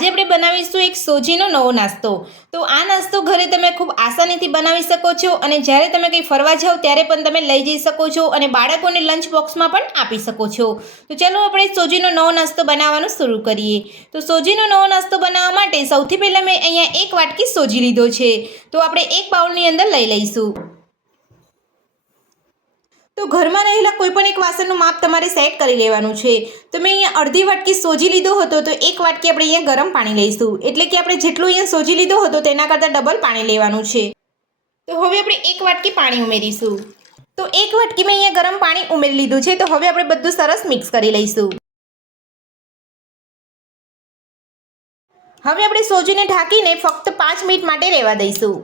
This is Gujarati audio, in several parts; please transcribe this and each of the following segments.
આજે આપણે બનાવીશું એક સોજીનો નવો નાસ્તો। તો આ નાસ્તો ઘરે તમે ખૂબ આસાનીથી બનાવી શકો છો અને જ્યારે તમે કંઈ ફરવા જાઓ ત્યારે પણ તમે લઈ જઈ શકો છો અને બાળકોને લંચ બોક્સમાં પણ આપી શકો છો। તો ચાલો આપણે સોજીનો નવો નાસ્તો બનાવવાનું શરૂ કરીએ। તો સોજીનો નવો નાસ્તો બનાવવા માટે સૌથી પહેલાં મેં અહીંયા 1 વાટકી સોજી લીધો છે। તો આપણે એક બાઉલની અંદર લઈ લઈશું। તો ઘરમાં રહેલા કોઈ પણ એક વાસણનું માપ તમારે સેટ કરી લેવાનું છે। તો મેં અહીંયા અડધી વાટકી સોજી લીધો હતો, તો 1 વાટકી આપણે અહીંયા ગરમ પાણી લઈશું, એટલે કે આપણે જેટલું અહીંયા સોજી લીધો હતો તેના કરતાં ડબલ પાણી લેવાનું છે। તો હવે આપણે 1 વાટકી પાણી ઉમેરીશું। તો 1 વાટકી મેં અહીંયા ગરમ પાણી ઉમેરી લીધું છે। તો હવે આપણે બધું સરસ મિક્સ કરી લઈશું। હવે આપણે સોજીને ઢાંકીને ફક્ત 5 મિનિટ માટે રહેવા દઈશું।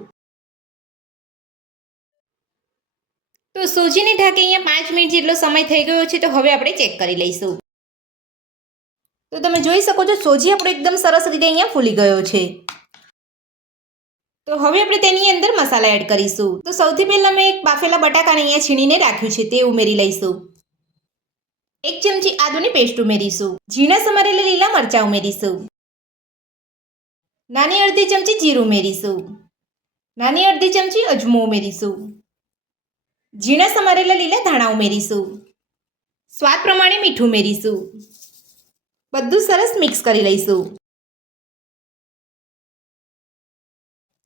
તો સોજીને ઢાંકી અહીંયા 5 મિનિટ જેટલો સમય થઈ ગયો છે। તો હવે આપણે ચેક કરી લઈશું। તો તમે જોઈ શકો છો સોજી આપણો એકદમ સરસ રીતે અહીંયા ફૂલી ગયો છે। તો હવે આપણે તેની અંદર મસાલા એડ કરીશું। તો સૌથી પહેલાં મેં એક બાફેલા બટાકાને અહીંયા છીણીને રાખ્યું છે, તે ઉમેરી લઈશું। 1 ચમચી આદુની પેસ્ટ ઉમેરીશું। ઝીણા સમારેલા લીલા મરચાં ઉમેરીશું। નાની અડધી ચમચી જીરું ઉમેરીશું। નાની અડધી ચમચી અજમો ઉમેરીશું। ઝીણા સમારેલા લીલા ધાણા ઉમેરીશું। સ્વાદ પ્રમાણે મીઠું ઉમેરીશું। બધું સરસ મિક્સ કરી લઈશું।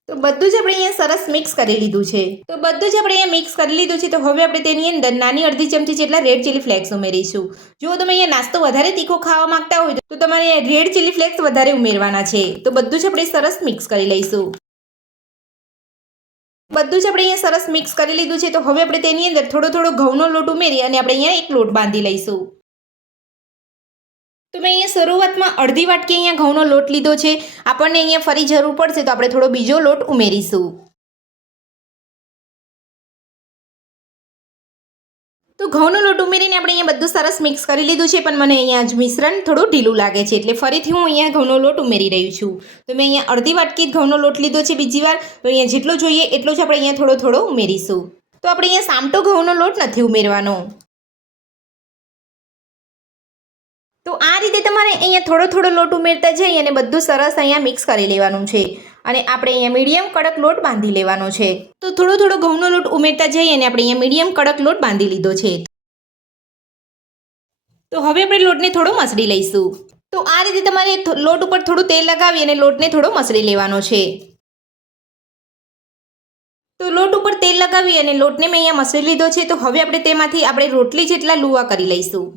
તો બધું જ આપણે અહીંયા સરસ મિક્સ કરી લીધું છે। તો બધું જ આપણે અહીંયા મિક્સ કરી લીધું છે। તો હવે આપણે તેની અંદર નાની અડધી ચમચી જેટલા રેડ ચીલી ફ્લેક્સ ઉમેરીશું। જો તમે અહીંયા નાસ્તો વધારે તીખો ખાવા માંગતા હોય તો તમારે રેડ ચીલી ફ્લેક્સ વધારે ઉમેરવાના છે। તો બધું જ આપણે સરસ મિક્સ કરી લઈશું। બધું જ આપણે અહીંયા સરસ મિક્સ કરી લીધું છે। તો હવે આપણે તેની અંદર થોડો ઘઉંનો લોટ ઉમેરી અને આપણે અહીંયા એક લોટ બાંધી લઈશું। તો મેં અહીંયા શરૂઆતમાં અડધી વાટકી અહીંયા ઘઉંનો લોટ લીધો છે। આપણને અહીંયા ફરી જરૂર પડશે તો આપણે થોડો બીજો લોટ ઉમેરીશું। તો ઘઉંનો લોટ ઉમેરીને આપણે અહીંયા બધું સરસ મિક્સ કરી લીધું છે, પણ મને અહીંયા મિશ્રણ થોડું ઢીલું લાગે છે, એટલે ફરીથી હું અહીંયા ઘઉંનો લોટ ઉમેરી રહી છું। તો મેં અહીંયા અડધી વાટકી ઘઉંનો લોટ લીધો છે બીજી વાર। તો અહીંયા જેટલો જોઈએ એટલો જ આપણે અહીંયા થોડો ઉમેરીશું। તો આપણે અહીંયા સામટો ઘઉંનો લોટ નથી ઉમેરવાનો। તો આ રીતે તમારે અહીંયા થોડો લોટ ઉમેરતા જઈ અને બધું સરસ અહીંયા મિક્સ કરી લેવાનું છે અને આપણે અહીંયા મીડિયમ કડક લોટ બાંધી લેવાનો છે। તો થોડો ઘઉંનો લોટ ઉમેરતા જઈ અને આપણે અહીંયા મીડિયમ કડક લોટ બાંધી લીધો છે। તો હવે આપણે લોટને થોડો મસળી લઈશું। તો આ રીતે તમારે લોટ ઉપર થોડું તેલ લગાવી અને લોટને થોડો મસળી લેવાનો છે। તો લોટ ઉપર તેલ લગાવી અને લોટને મેં અહીંયા મસળી લીધો છે। તો હવે આપણે તેમાંથી આપણે રોટલી જેટલા લુવા કરી લઈશું।